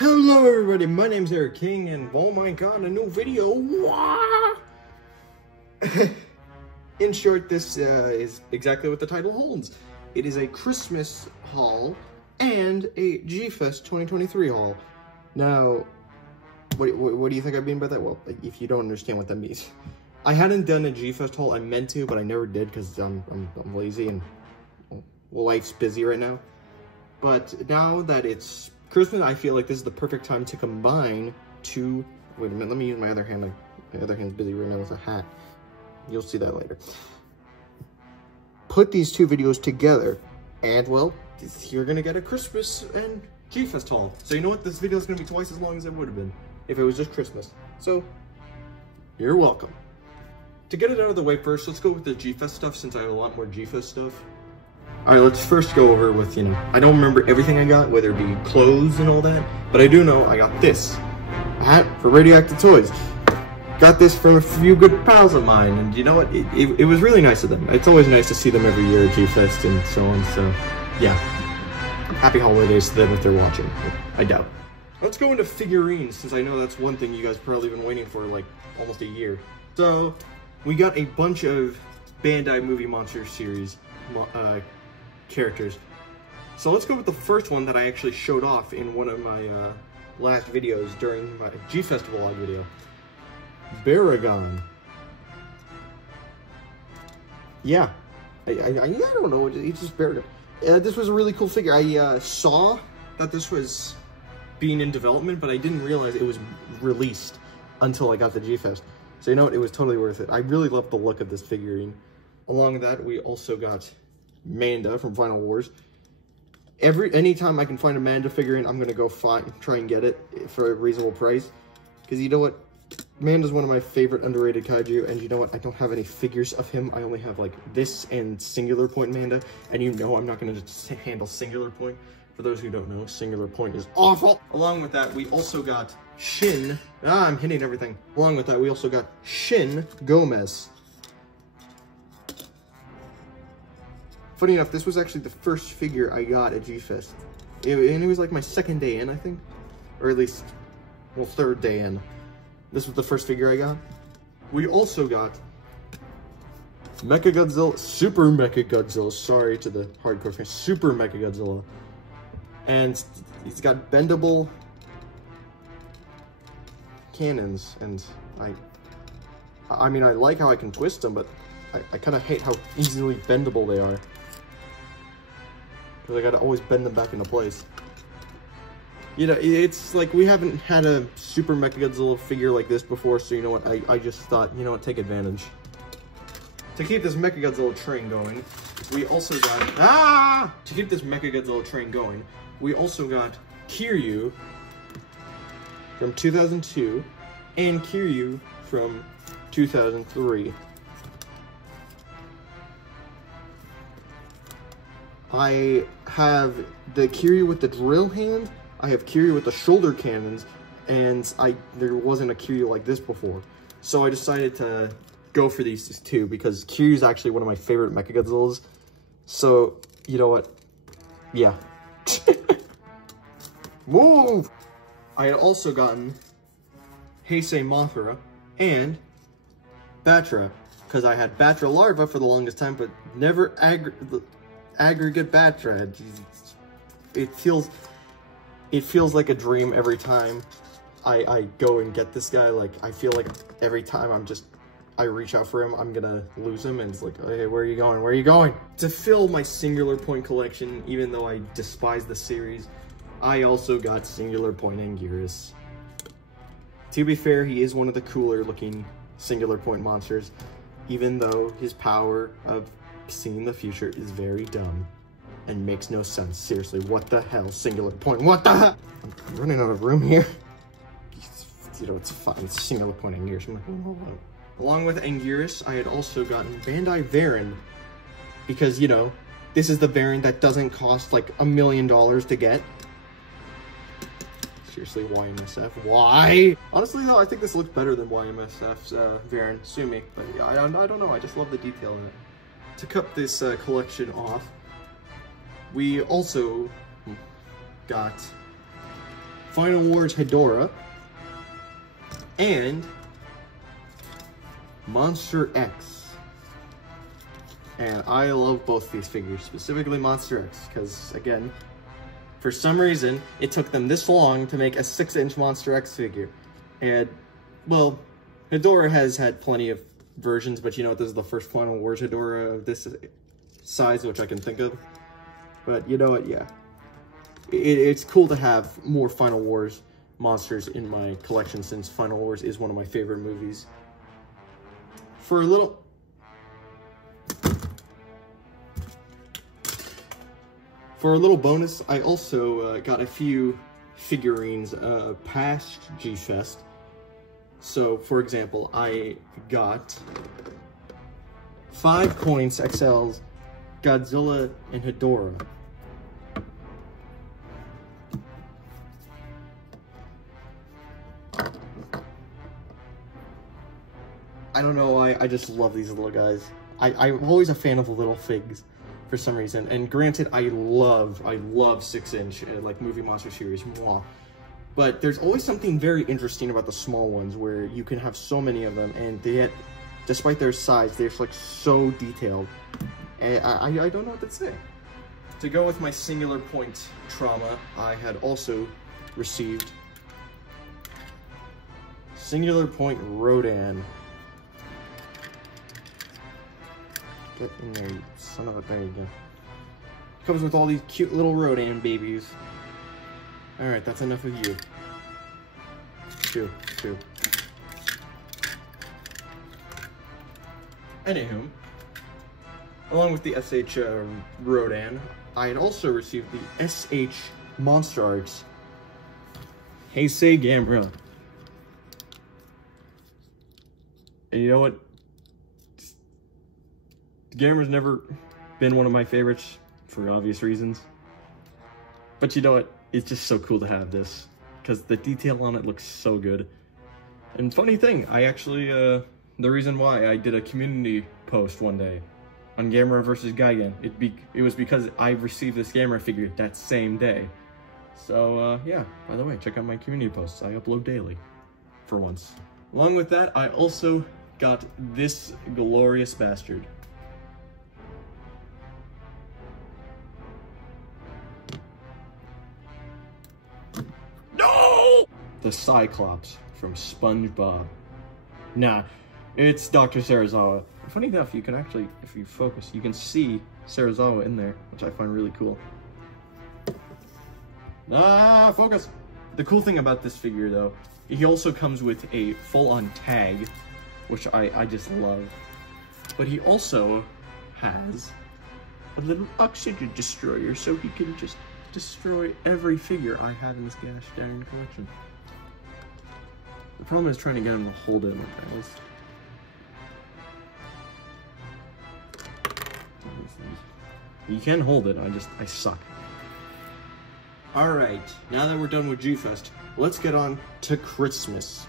Hello everybody, my name's Eric King, and oh my god, a new video. In short, this is exactly what the title holds. It is a Christmas haul and a G-Fest 2023 haul. Now, what do you think I mean by that? Well, if you don't understand what that means. I hadn't done a G-Fest haul. I meant to, but I never did because I'm lazy and life's busy right now. But now that it's Christmas, I feel like this is the perfect time to combine two... Wait a minute, let me use my other hand. My other hand's busy right now with a hat. You'll see that later. Put these two videos together, and well, you're gonna get a Christmas and G-Fest haul. So you know what? This video is gonna be twice as long as it would have been if it was just Christmas. So, you're welcome. To get it out of the way first, let's go with the G-Fest stuff since I have a lot more G-Fest stuff. Alright, let's first go over with, I don't remember everything I got, whether it be clothes and all that, but I do know I got this. A hat for Radioactive Toys. Got this from a few good pals of mine, and you know what? It was really nice of them. It's always nice to see them every year at G-Fest and so on, so yeah. Happy holidays to them if they're watching. I doubt. Let's go into figurines, since I know that's one thing you guys probably been waiting for like almost a year. So, we got a bunch of Bandai Movie Monster Series characters. So let's go with the first one that I actually showed off in one of my last videos during my G-Fest vlog video. Baragon. Yeah, I don't know, it's just Baragon. This was a really cool figure. I saw that this was being in development, but I didn't realize it was released until I got the G-Fest. So you know what, it was totally worth it. I really love the look of this figurine. Along with that, we also got Manda from Final Wars. Anytime I can find a Manda figurine, I'm gonna go try and get it for a reasonable price. Because you know what? Manda's one of my favorite underrated kaiju, and you know what? I don't have any figures of him. I only have like this and Singular Point Manda, and you know I'm not gonna just handle Singular Point. For those who don't know, Singular Point is awful. Along with that, we also got Shin. I'm hitting everything. Along with that, we also got Shin Gomez. Funny enough, this was actually the first figure I got at G-Fest. And it was like my second day in, I think. Or at least, well, third day in. This was the first figure I got. We also got Mechagodzilla, Super Mechagodzilla, sorry to the hardcore fans, Super Mechagodzilla. And he's got bendable cannons, and I mean, I like how I can twist them, but I kind of hate how easily bendable they are. Because I gotta always bend them back into place. You know, it's like we haven't had a Super Mechagodzilla figure like this before, so you know what, I just thought, you know what, take advantage. To keep this Mechagodzilla train going, we also got, To keep this Mechagodzilla train going, we also got Kiryu from 2002 and Kiryu from 2003. I have the Kiryu with the drill hand, I have Kiryu with the shoulder cannons, and there wasn't a Kiryu like this before. So I decided to go for these two because Kiryu's actually one of my favorite Mechagodzillas. So, you know what? Yeah. Move! I had also gotten Heisei Mothra and Batra, because I had Batra Larva for the longest time, but never aggregate Batra. It feels like a dream every time I go and get this guy. Like, I feel like every time I reach out for him, I'm gonna lose him, and it's like, hey, where are you going? Where are you going? To fill my Singular Point collection, even though I despise the series, I also got Singular Point Anguirus. To be fair, he is one of the cooler looking Singular Point monsters, even though his power of seeing the future is very dumb and makes no sense. Seriously, what the hell, Singular Point? What the hell? I'm running out of room here. You know, it's fine. It's Singular Point Anguirus. I'm not gonna hold on. Along with Anguirus, I had also gotten Bandai Varan, because, you know, this is the Varan that doesn't cost like $1 million to get. Seriously, YMSF? Why? Honestly, though, I think this looks better than YMSF's Varan. Sue me, but yeah, I don't know. I just love the detail in it. To cut this collection off, we also got Final Wars Hedorah, and Monster X. And I love both these figures, specifically Monster X, because again, for some reason, it took them this long to make a 6-inch Monster X figure. And, well, Hedorah has had plenty of versions, but you know what, this is the first Final Wars Hedorah of this size, which I can think of. But you know what, yeah. It's cool to have more Final Wars monsters in my collection, since Final Wars is one of my favorite movies. For a little bonus, I also got a few figurines past G-Fest. So, for example, I got 5 Coins XL's Godzilla and Hedorah. I don't know why, I just love these little guys. I'm always a fan of the little figs for some reason. And granted, I love 6-inch, like Movie Monster Series, mwah. But there's always something very interesting about the small ones where you can have so many of them, and they yet, despite their size, they're like so detailed. And I don't know what to say. To go with my singular point trauma, I had also received Singular Point Rodan. Get in there, you son of a, there you go. Comes with all these cute little Rodan babies. Alright, that's enough of you. Two. Anywho, along with the SH Rodan, I had also received the SH Monster Arts Heisei Gamera. And you know what? Gamera's never been one of my favorites for obvious reasons. But you know what? It's just so cool to have this, because the detail on it looks so good. And funny thing, I actually, the reason why I did a community post one day on Gamera vs. Gigan, it was because I received this Gamera figure that same day. So, yeah, by the way, check out my community posts. I upload daily, for once. Along with that, I also got this glorious bastard. The Cyclops from SpongeBob. Nah, it's Dr. Serizawa. Funny enough, you can actually, if you focus, you can see Serizawa in there, which I find really cool. Ah, focus! The cool thing about this figure, though, he also comes with a full-on tag, which I just love. But he also has a little oxygen destroyer, so he can just destroy every figure I have in this gosh darn collection. The problem is trying to get him to hold it like this. You can hold it, I suck. Alright, now that we're done with G-Fest, let's get on to Christmas.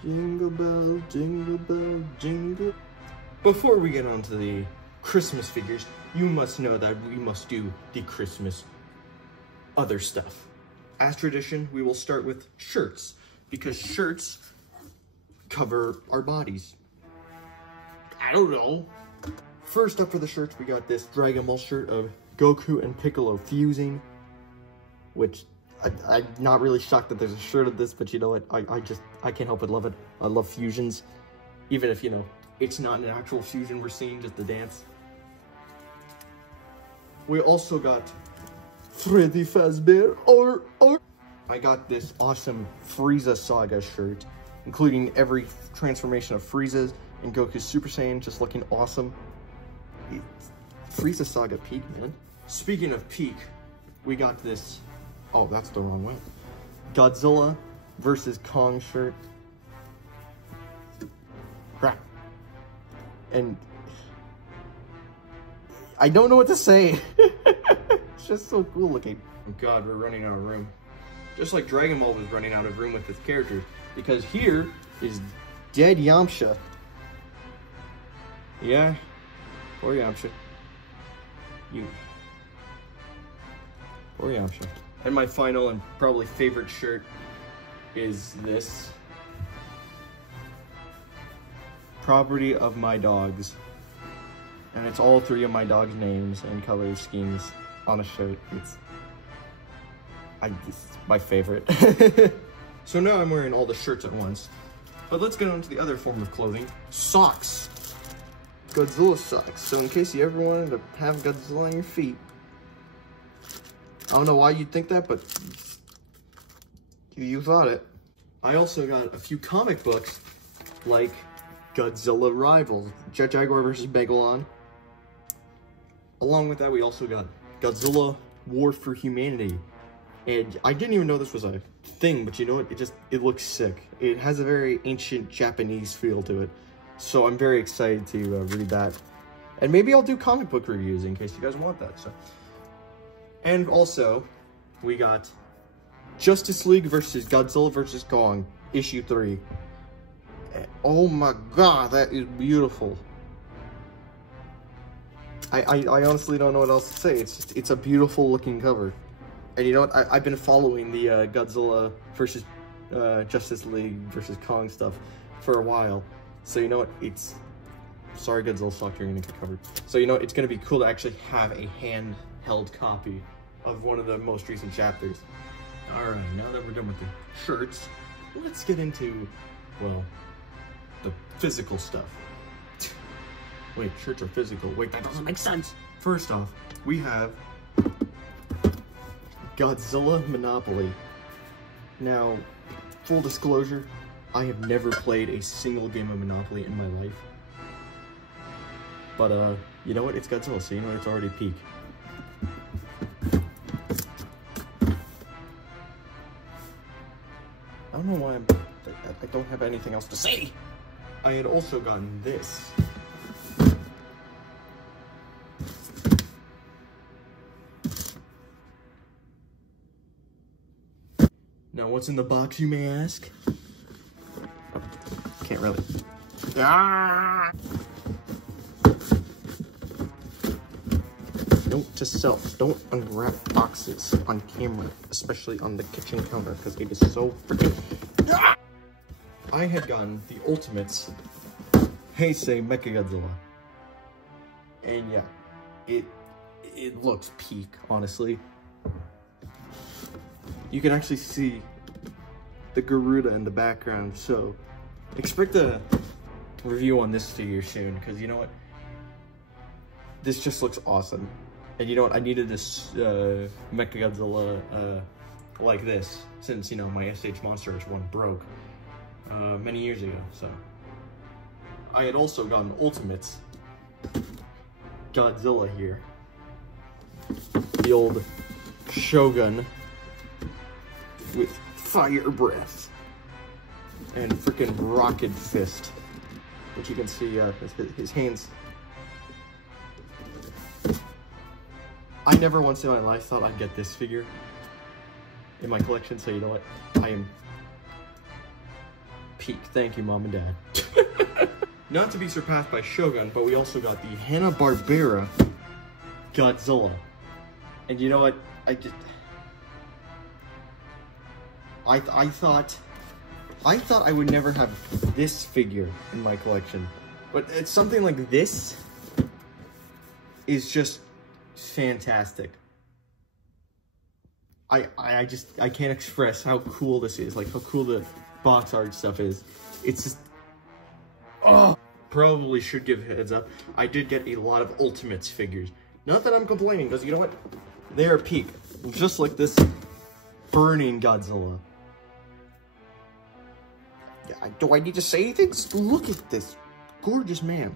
Jingle bell, jingle bell, jingle. Before we get on to the Christmas figures, you must know that we must do the Christmas other stuff. As tradition, we will start with shirts, because shirts cover our bodies. I don't know. First up for the shirts, we got this Dragon Ball shirt of Goku and Piccolo fusing, which I'm not really shocked that there's a shirt of this, but you know what, I can't help but love it. I love fusions, even if, you know, it's not an actual fusion we're seeing, just the dance. We also got Freddy Fazbear, or I got this awesome Frieza Saga shirt, including every transformation of Frieza and Goku's Super Saiyan, just looking awesome. Frieza Saga peak, man. Speaking of peak, we got this, oh, that's the wrong way. Godzilla vs. Kong shirt. Crap. And I don't know what to say. It's just so cool looking. Oh God, we're running out of room. Just like Dragon Ball was running out of room with its characters, because here is dead Yamcha. Yeah, poor Yamcha. Oh yeah, I'm sure. And my final and probably favorite shirt is this. Property of my dogs. And it's all 3 of my dogs' names and color schemes on a shirt. It's my favorite. So now I'm wearing all the shirts at once. But let's get on to the other form of clothing. Socks. Godzilla socks. So in case you ever wanted to have Godzilla on your feet. I don't know why you'd think that, but you thought it. I also got a few comic books, like Godzilla Rivals, Jet Jaguar vs. Megalon. Along with that, we also got Godzilla War for Humanity. And I didn't even know this was a thing, but you know what? It looks sick. It has a very ancient Japanese feel to it. So I'm very excited to read that. And maybe I'll do comic book reviews in case you guys want that. So. And also, we got Justice League versus Godzilla vs. Kong, issue 3. Oh my god, that is beautiful. I honestly don't know what else to say. It's a beautiful looking cover. And you know what? I've been following the Godzilla versus Justice League versus Kong stuff for a while. So you know what? Sorry Godzilla Stalker, you're gonna get covered. So you know, it's gonna be cool to actually have a handheld copy of one of the most recent chapters. Alright, now that we're done with the shirts, let's get into, well, the physical stuff. Wait, shirts are physical. Wait, that doesn't make sense. First off, we have Godzilla Monopoly. Now, full disclosure, I have never played a single game of Monopoly in my life. But, you know what? It's Godzilla, so you know it's already peak. I don't know why I don't have anything else to say. I had also gotten this. Now, what's in the box, you may ask? Can't really. Ah! Note to self, don't unwrap boxes on camera, especially on the kitchen counter, because it is so freaking... Ah! I had gotten the Ultimates Heisei Mechagodzilla. And yeah, it looks peak, honestly. You can actually see the Garuda in the background, so expect a review on this figure soon, because you know what? This just looks awesome. And you know what? I needed this Mechagodzilla like this, since, you know, my SH Monsters one broke many years ago, so. I had also gotten Ultimates Godzilla here. The old Shogun with fire breath and freaking rocket fist, which you can see his hands. I never once in my life thought I'd get this figure in my collection, so you know what? I am peak. Thank you, Mom and Dad. Not to be surpassed by Shogun, but we also got the Hanna-Barbera Godzilla. And you know what? I thought I would never have this figure in my collection, but it's something like this is just fantastic. I can't express how cool this is, like how cool the box art stuff is. It's just, oh, probably should give a heads up. I did get a lot of Ultimates figures. Not that I'm complaining, because you know what? They are peak, just like this burning Godzilla. Yeah, do I need to say anything? Just look at this gorgeous man.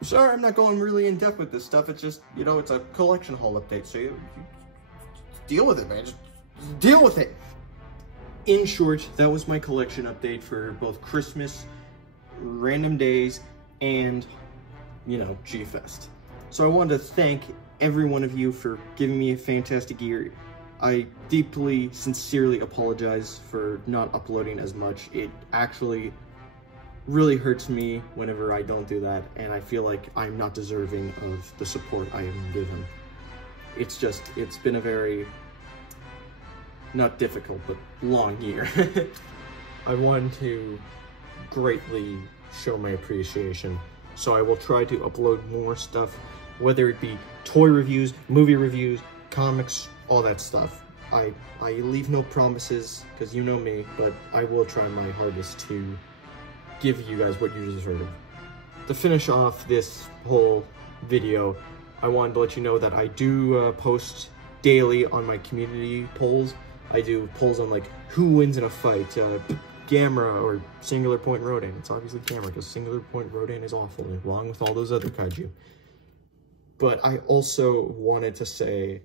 Sorry, I'm not going really in depth with this stuff. It's just, you know, it's a collection haul update, so you deal with it, man. Just deal with it. In short, that was my collection update for both Christmas, random days, and, you know, G-Fest. So I wanted to thank every one of you for giving me a fantastic year. I deeply, sincerely apologize for not uploading as much. It actually really hurts me whenever I don't do that, and I feel like I'm not deserving of the support I am given. it's been a very, not difficult, but long year. I wanted to greatly show my appreciation, so I will try to upload more stuff, whether it be toy reviews, movie reviews, comics, all that stuff. I leave no promises, because you know me, but I will try my hardest to give you guys what you deserve. To finish off this whole video, I wanted to let you know that I do post daily on my community polls. I do polls on like who wins in a fight, Gamera or Singular Point Rodan. It's obviously Gamera because Singular Point Rodan is awful, along with all those other kaiju. But I also wanted to say,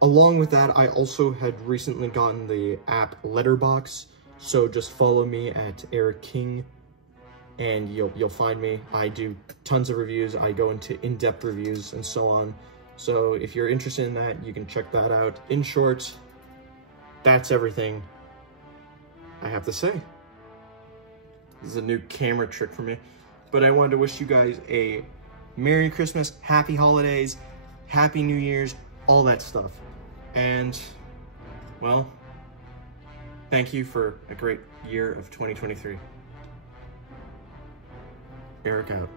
along with that, I also had recently gotten the app Letterboxd, so just follow me at Eric King, and you'll find me. I do tons of reviews. I go into in-depth reviews and so on. So if you're interested in that, you can check that out. In short, that's everything I have to say. This is a new camera trick for me. But I wanted to wish you guys a Merry Christmas, Happy Holidays, Happy New Year's, all that stuff. And, well, thank you for a great year of 2023. Eric out.